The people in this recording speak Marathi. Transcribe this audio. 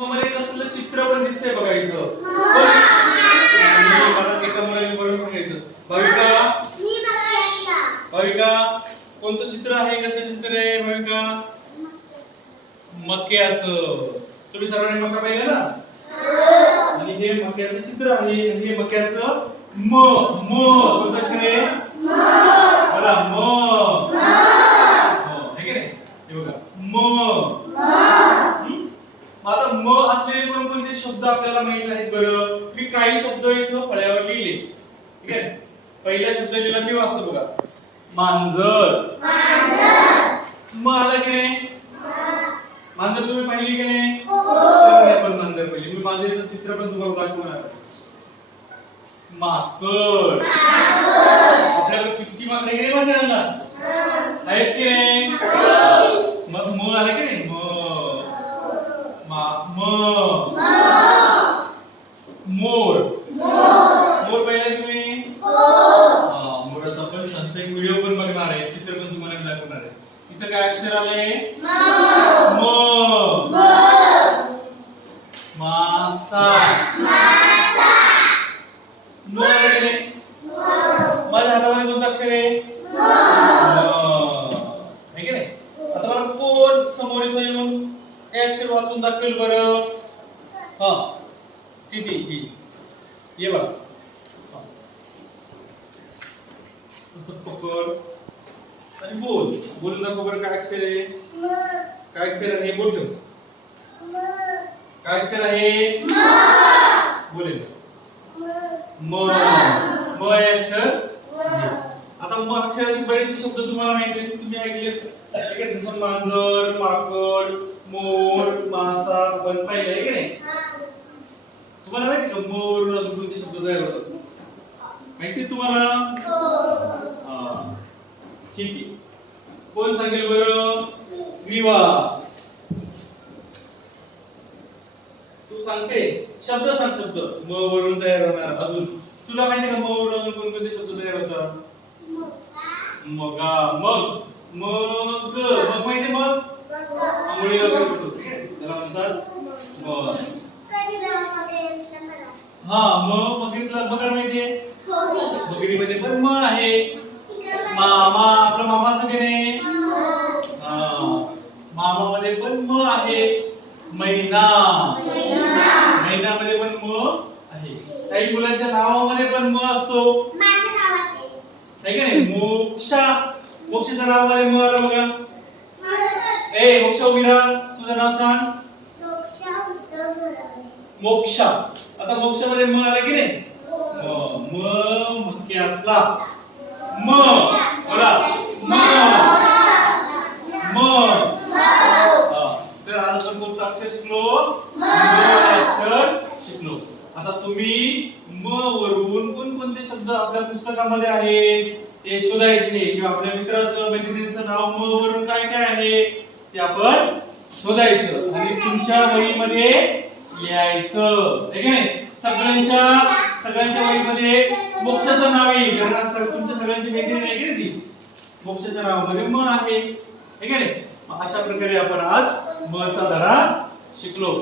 मध्ये कसलं चित्र पण दिसतंय बघा इथं. मला एका मुलाने बरोबर सांगायचं. भाविका कोणतं चित्र आहे? कशाचं चित्र आहे भाविका? मक्याचं. तुम्ही सर्वांनी मका पाहिलं ना? आणि हे मक्याचं चित्र आहे. आणि हे मक्याचं कोणतं अक्षर आहे? बघा हे की नाही? हे बघा आता असलेले कोणकोणते शब्द आपल्याला माहित आहेत बरं? मी काही शब्द इथं फळ्यावर लिहिले. ठीक आहे. पहिला शब्द लिहिला मी वाचतो बघा. मांजर. आला की नाही? मांजर तुम्ही पाहिली की नाही? आपण मांजर पाहिली. मी मांजरीचं चित्र पण तुम्हाला दाखवणार आहे. माकड. आपल्याकडे किती माकडे गेले मांजरांना? आहेत की नाही? मग आला की नाही? मोर. मोर पाहिला तुम्ही? मोराचा आपण छानसा एक व्हिडिओ पण बघणार आहे. चित्र पण तुम्हाला दाखवणार आहे. इथं काय अक्षर आले? मासा. माझ्या हातामध्ये कोणतं अक्षर आहे? की नाही? आता मला कोण समोर इथं येऊन हे अक्षर वाचून दाखवेल बरं? ती ये बघा. असं पकड आणि बोलून दाखव बरं. काय अक्षर आहे? काय अक्षर आहे? बोल ठेव. काय अक्षर आहे? बोलेल म अक्षर. आता अक्षराचे बरेचसे शब्द तुम्हाला माहिती आहेत. तुम्ही ऐकले. मांजर, माकड, मोर, मासा पण पाहिजे की नाही? तुम्हाला माहिती का मोर कोणते शब्द तयार होतात? माहिती तुम्हाला? ठीक आहे. कोण सांगेल बरं? विवा. तू सांगते. शब्द सांग. शब्द म वरून तयार होणार. अजून तुला माहिती का म वरून अजून कोणते शब्द तयार होतात? मगा. मग माहिती? मग आंघोळीला वगैरे पडतो. ठीक आहे. त्याला म्हणतात मगरीतला मगर माहितीये? मगरीमध्ये पण म आहे. मामा. आपला मामा सगळे. मामामध्ये पण म आहे. मैना. मैनामध्ये पण म आहे. काही मुलांच्या नावामध्ये पण म असतो. आहे का नाही? मोक्षा. मोक्षाच्या नावामध्ये म आला बघा. मोक्ष उभी राहा. तुझं नाव सांग. मोक्षा. आता मोक्षामध्ये म आला की नाही? मक्यातला बघा. तर आज आपण कोणतं अक्षर शिकलो? अक्षर शिकलो. आता तुम्ही म वरून कोणकोणते शब्द आपल्या पुस्तकामध्ये आहेत ते शोधायचे किंवा आपल्या मित्राचं मैत्रिणीचं नाव म वरून काय काय आहे ते आपण शोधायचं आणि तुमच्या वहीमध्ये लिहायचं. ठीक आहे? सगळ्यांच्या वहीमध्ये मोक्षाचं नाव येईल. कारण तुमच्या सगळ्यांची मैत्रीण आहे की ती मोक्षाच्या नावामध्ये म आहे. ठीक आहे? अशा प्रकारे आपण आज म चा धडा शिकलो.